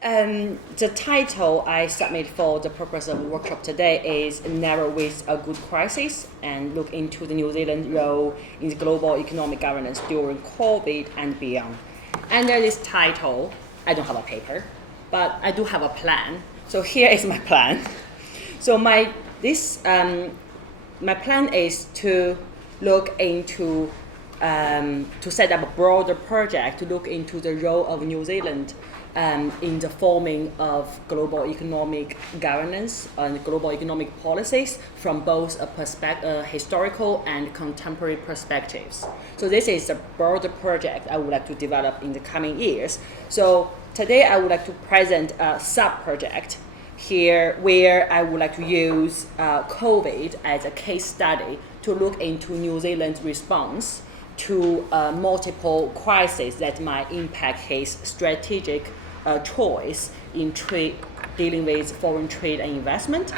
The title I submit for the purpose of the workshop today is Never Waste a Good Crisis and look into the New Zealand role in the global economic governance during COVID and beyond. Under this title, I don't have a paper, but I do have a plan. So here is my plan. So my plan is to look into to set up a broader project to look into the role of New Zealand in the forming of global economic governance and global economic policies from both a historical and contemporary perspectives. So this is a broader project I would like to develop in the coming years. So today I would like to present a sub-project here where I would like to use COVID as a case study to look into New Zealand's response to multiple crises that might impact his strategic choice in dealing with foreign trade and investment,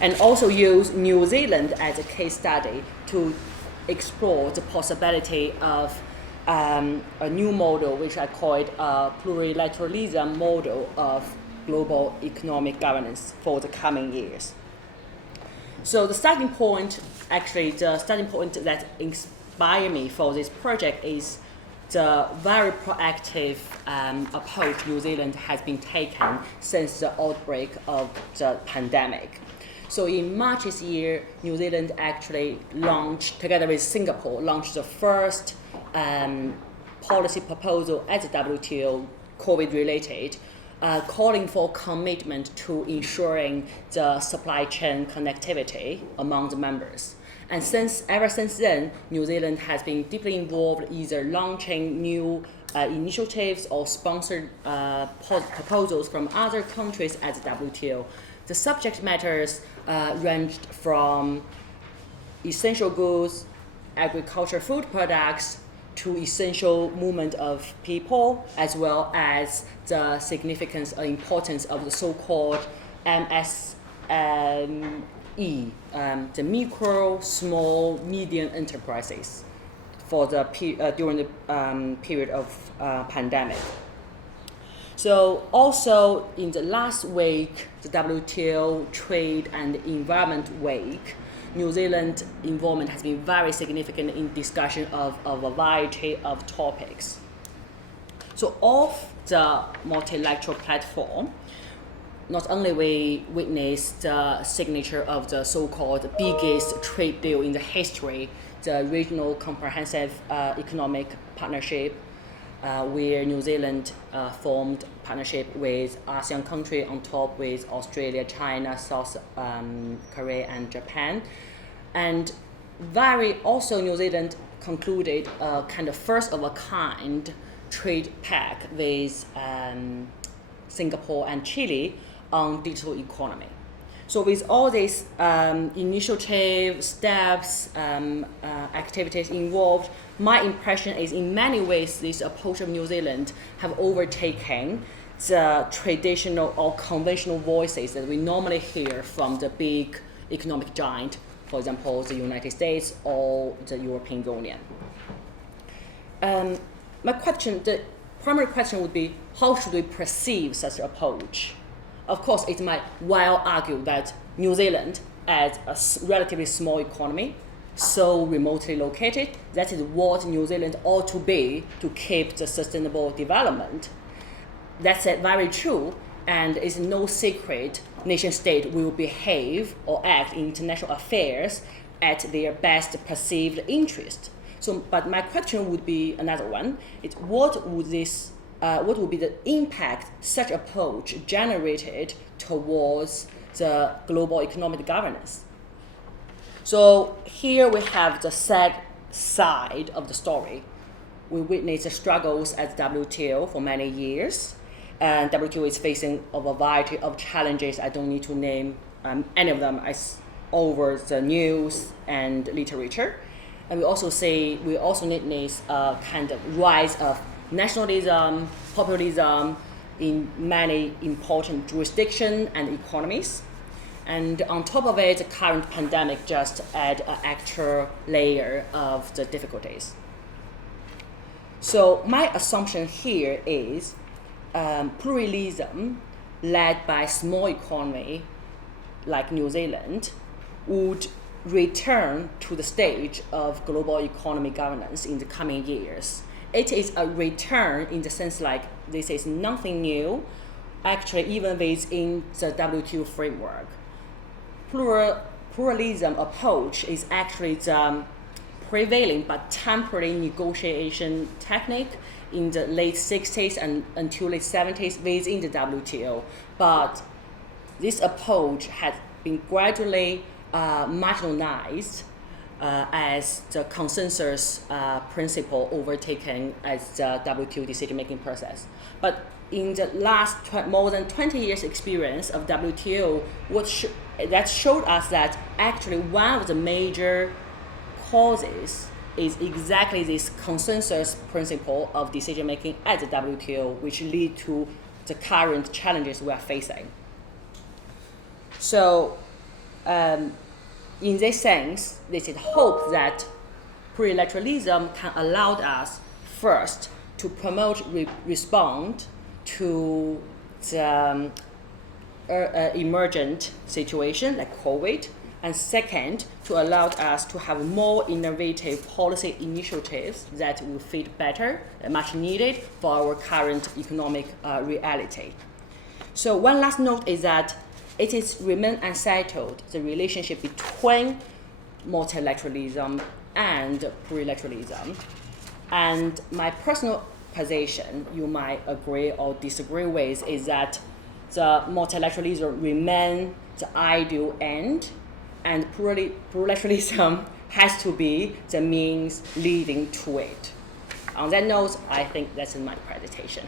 and also use New Zealand as a case study to explore the possibility of a new model, which I call it a plurilateralism model of global economic governance for the coming years. So the starting point that inspired me for this project is the very proactive approach New Zealand has been taken since the outbreak of the pandemic. So in March this year, New Zealand actually launched, together with Singapore, the first policy proposal at the WTO, COVID-related, calling for commitment to ensuring the supply chain connectivity among the members. And ever since then, New Zealand has been deeply involved either launching new initiatives or sponsored proposals from other countries at the WTO. The subject matters ranged from essential goods, agriculture, food products, to essential movement of people, as well as the significance or importance of the so-called MSME, the micro, small, medium enterprises for the during the period of pandemic. So also in the last week, the WTO Trade and Environment Week, New Zealand involvement has been very significant in discussion of a variety of topics. So off the multilateral platform, not only we witnessed the signature of the so-called biggest trade deal in the history, the Regional Comprehensive Economic Partnership, where New Zealand formed partnership with ASEAN country on top with Australia, China, South Korea, and Japan. And also New Zealand concluded a kind of first of a kind trade pact with Singapore and Chile on digital economy. So with all these initiatives, steps, activities involved, my impression is in many ways this approach of New Zealand have overtaken the traditional or conventional voices that we normally hear from the big economic giant, for example, the United States or the European Union. The primary question would be, how should we perceive such an approach? Of course, it might well argue that New Zealand, as a relatively small economy, so remotely located, that is what New Zealand ought to be to keep the sustainable development. That's very true, and it's no secret nation state will behave or act in international affairs at their best perceived interest. So, but my question would be another one: what would be the impact such approach generated towards the global economic governance? So here we have the sad side of the story. We witnessed the struggles at WTO for many years, and WTO is facing a variety of challenges. I don't need to name any of them over the news and literature. And we also witness a kind of rise of nationalism, populism in many important jurisdictions and economies. And on top of it, the current pandemic just adds an extra layer of the difficulties. So my assumption here is pluralism led by small economy like New Zealand would return to the stage of global economy governance in the coming years. It is a return in the sense like this is nothing new, actually even within the WTO framework. Pluralism approach is actually the prevailing but temporary negotiation technique in the late 60s and until late 70s within the WTO. But this approach has been gradually marginalized as the consensus principle overtaken as the WTO decision-making process. But in the last more than 20 years experience of WTO, that showed us that actually one of the major causes is exactly this consensus principle of decision-making at the WTO, which lead to the current challenges we are facing. So, in this sense, this is hope that plurilateralism can allow us first to promote respond to the emergent situation like COVID, and second, to allow us to have more innovative policy initiatives that will fit better, much needed for our current economic reality. So one last note is that it is remain unsettled, the relationship between multilateralism and plurilateralism. And my personal position, you might agree or disagree with, is that the multilateralism remains the ideal end, and plurilateralism has to be the means leading to it. On that note, I think that's my presentation.